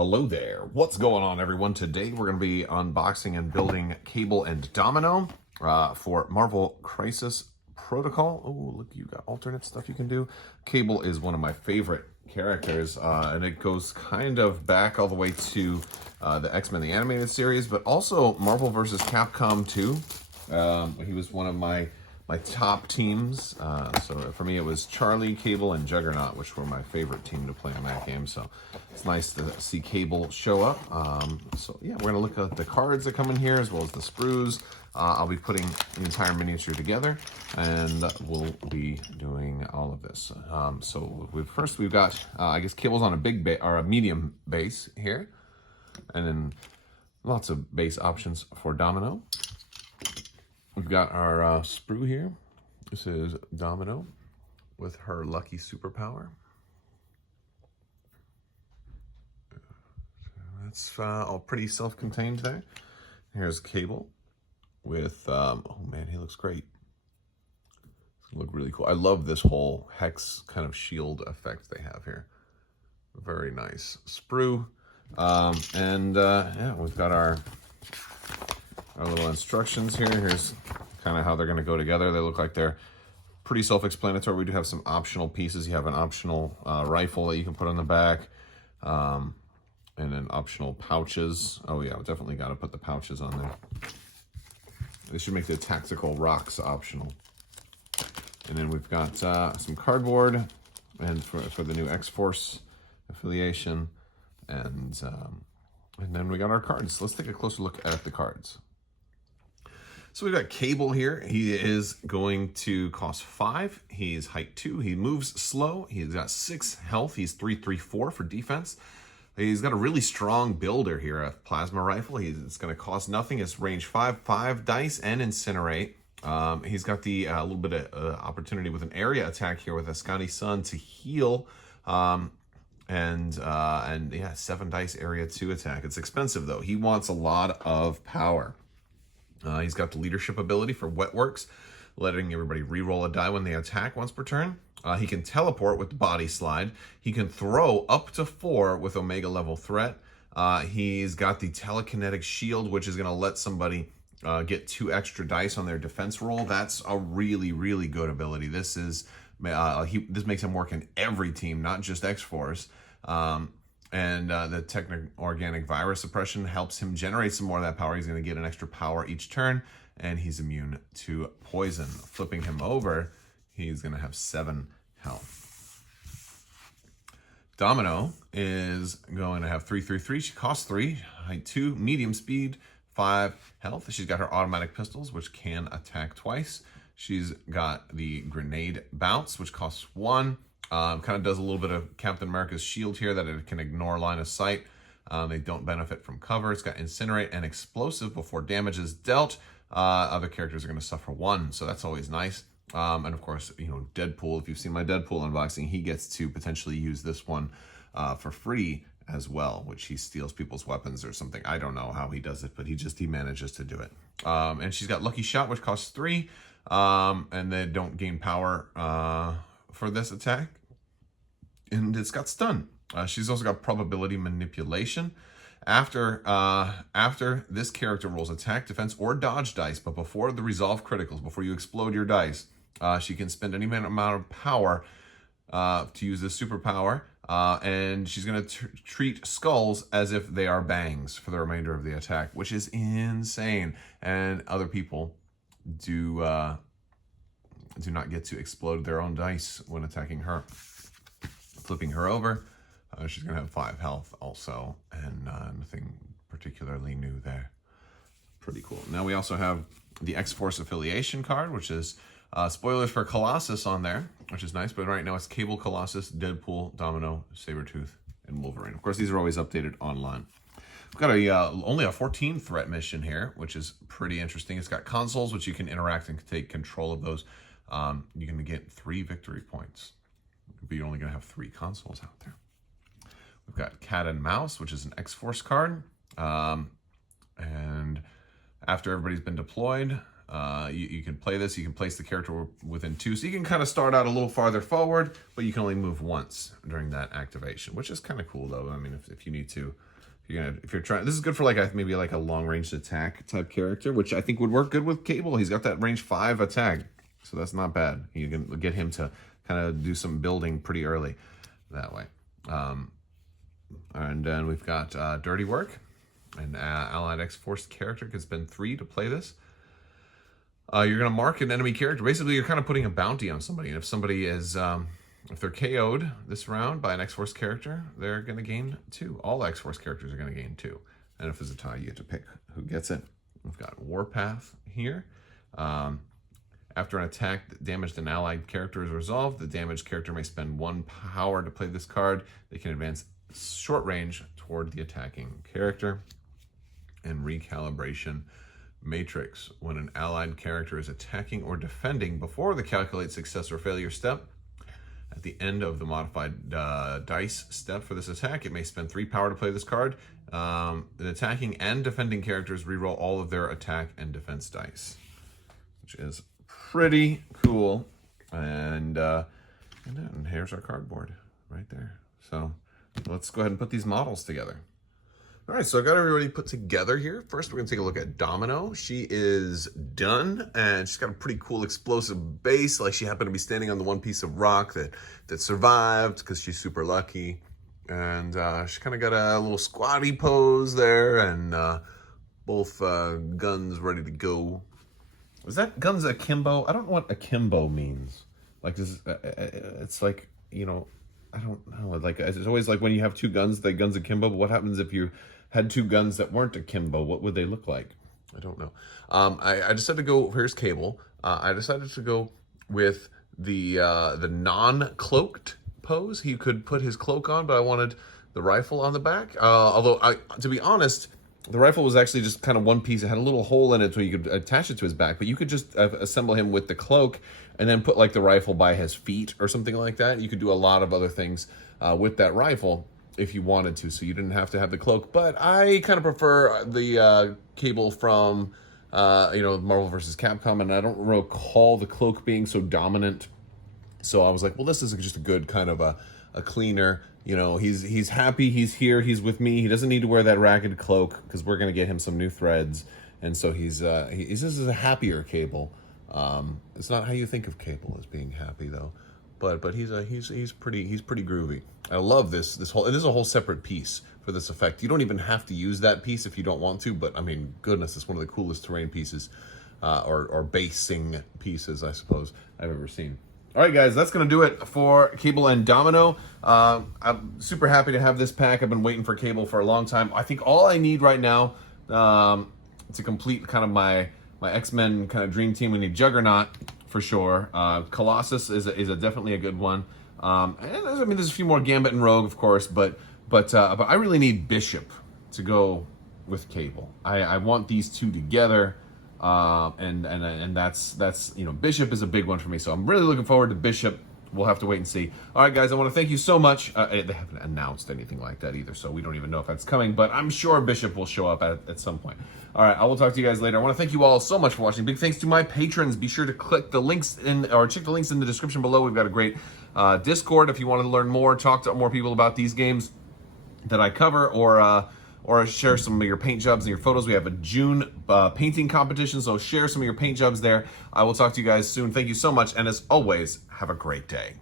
Hello there. What's going on, everyone? Today we're going to be unboxing and building Cable and Domino for Marvel Crisis Protocol. Oh, look, you got alternate stuff you can do. Cable is one of my favorite characters, and it goes kind of back all the way to the X-Men the Animated Series, but also Marvel vs. Capcom 2. He was one of my top teams. So for me, it was Charlie, Cable, and Juggernaut, which were my favorite team to play in that game. So it's nice to see Cable show up. So yeah, we're gonna look at the cards that come in here as well as the sprues. I'll be putting the entire miniature together, and we'll be doing all of this. So first we've got, I guess Cable's on a big or a medium base here, and then lots of base options for Domino. We've got our sprue here. This is Domino with her lucky superpower. That's all pretty self-contained there. Here's Cable with, oh man, he looks great. It's gonna look really cool. I love this whole hex kind of shield effect they have here. Very nice. Sprue. Yeah, we've got our little instructions here. Here's kind of how they're going to go together. They look like they're pretty self-explanatory. We do have some optional pieces. You have an optional rifle that you can put on the back, and then optional pouches. Oh yeah, definitely got to put the pouches on there. They should make the tactical rocks optional. And then we've got some cardboard, and for the new X-Force affiliation, and then we got our cards. Let's take a closer look at the cards. So we've got Cable here. He is going to cost 5. He's height 2. He moves slow. He's got 6 health. He's 3/3/4 for defense. He's got a really strong builder here, a plasma rifle. It's going to cost nothing. It's range 5 dice, and incinerate. He's got the little bit of opportunity with an area attack here with a Scotty Sun to heal. And yeah, 7 dice area 2 attack. It's expensive though. He wants a lot of power. He's got the leadership ability for Wet Works, letting everybody re-roll a die when they attack once per turn. He can teleport with the body slide. He can throw up to 4 with Omega level threat. He's got the telekinetic shield, which is going to let somebody get 2 extra dice on their defense roll. That's a really, really good ability. This is this makes him work in every team, not just X-Force. The techno-organic virus suppression helps him generate some more of that power. He's going to get an extra power each turn, and he's immune to poison. Flipping him over, he's going to have 7 health. Domino is going to have 3/3/3. She costs 3, height 2, medium speed, 5 health. She's got her automatic pistols, which can attack twice. She's got the grenade bounce, which costs 1. Kind of does a little bit of Captain America's shield here, that it can ignore line of sight. They don't benefit from cover. It's got incinerate and explosive before damage is dealt. Other characters are going to suffer 1, so that's always nice. And of course, you know, Deadpool, if you've seen my Deadpool unboxing, he gets to potentially use this one for free as well, which he steals people's weapons or something. I don't know how he does it, but he manages to do it. And she's got Lucky Shot, which costs 3, and they don't gain power for this attack. And it's got stun. She's also got probability manipulation. After this character rolls attack, defense, or dodge dice, but before the resolve criticals, before you explode your dice, she can spend any amount of power to use this superpower, and she's going to treat skulls as if they are bangs for the remainder of the attack, which is insane. And other people do not get to explode their own dice when attacking her. Flipping her over, she's going to have 5 health also, and nothing particularly new there. Pretty cool. Now we also have the X-Force affiliation card, which is spoilers for Colossus on there, which is nice, but right now it's Cable, Colossus, Deadpool, Domino, Sabretooth, and Wolverine. Of course, these are always updated online. We've got only a 14 threat mission here, which is pretty interesting. It's got consoles, which you can interact and take control of those. You can get 3 victory points, but you're only going to have 3 consoles out there. We've got Cat and Mouse, which is an X-Force card. And after everybody's been deployed, You can play this. You can place the character within 2, so you can kind of start out a little farther forward, but you can only move once during that activation, which is kind of cool though. I mean, if you need to, if you're trying, this is good for like maybe like a long range attack type character, which I think would work good with Cable. He's got that range 5 attack, so that's not bad. You can get him to kind of do some building pretty early that way. And then we've got Dirty Work, an allied X-Force character. Can spend 3 to play this. You're going to mark an enemy character. Basically, you're kind of putting a bounty on somebody. And if somebody is, if they're KO'd this round by an X-Force character, they're going to gain 2. All X-Force characters are going to gain 2. And if there's a tie, you get to pick who gets it. We've got Warpath here. After an attack that damaged an allied character is resolved, the damaged character may spend 1 power to play this card. They can advance short range toward the attacking character. And Recalibration Matrix. When an allied character is attacking or defending before the calculate success or failure step, at the end of the modified dice step for this attack, it may spend 3 power to play this card. The attacking and defending characters reroll all of their attack and defense dice, which is pretty cool. And here's our cardboard right there. So let's go ahead and put these models together. All right, so I've got everybody put together here. First, we're going to take a look at Domino. She is done, and she's got a pretty cool explosive base. Like, she happened to be standing on the one piece of rock that survived because she's super lucky. And she kind of got a little squatty pose there, and both guns ready to go. Was that guns akimbo? I don't know what akimbo means. Like, it's like, you know, I don't know. Like, it's always like when you have 2 guns, the guns akimbo. But what happens if you had 2 guns that weren't akimbo? What would they look like? I don't know. I decided to go. Here's Cable. I decided to go with the non-cloaked pose. He could put his cloak on, but I wanted the rifle on the back. Although, to be honest, the rifle was actually just kind of one piece. It had a little hole in it so you could attach it to his back, but you could just assemble him with the cloak and then put like the rifle by his feet or something like that. You could do a lot of other things with that rifle if you wanted to, so you didn't have to have the cloak. But I kind of prefer the Cable from Marvel vs. Capcom, and I don't recall the cloak being so dominant. So I was like, well, this is just a good kind of a cleaner. You know, he's happy, he's here, he's with me. He doesn't need to wear that ragged cloak because we're gonna get him some new threads. And so he's this is a happier Cable. It's not how you think of Cable as being happy though, but he's pretty groovy. I love this whole. It is a whole separate piece for this effect. You don't even have to use that piece if you don't want to. But I mean, goodness, it's one of the coolest terrain pieces, or basing pieces, I suppose, I've ever seen. All right, guys, that's going to do it for Cable and Domino. I'm super happy to have this pack. I've been waiting for Cable for a long time. I think all I need right now to complete kind of my X-Men kind of dream team, we need Juggernaut for sure. Colossus is definitely a good one. And there's a few more, Gambit and Rogue, of course, but I really need Bishop to go with Cable. I want these 2 together. And that's Bishop is a big one for me, so I'm really looking forward to Bishop. We'll have to wait and see. All right, guys, I want to thank you so much. They haven't announced anything like that either, so we don't even know if that's coming, but I'm sure Bishop will show up at some point. All right, I will talk to you guys later. I want to thank you all so much for watching. Big thanks to my patrons. Be sure to click the links check the links in the description below. We've got a great Discord if you want to learn more, talk to more people about these games that I cover, or share some of your paint jobs and your photos. We have a June painting competition, so share some of your paint jobs there. I will talk to you guys soon. Thank you so much, and as always, have a great day.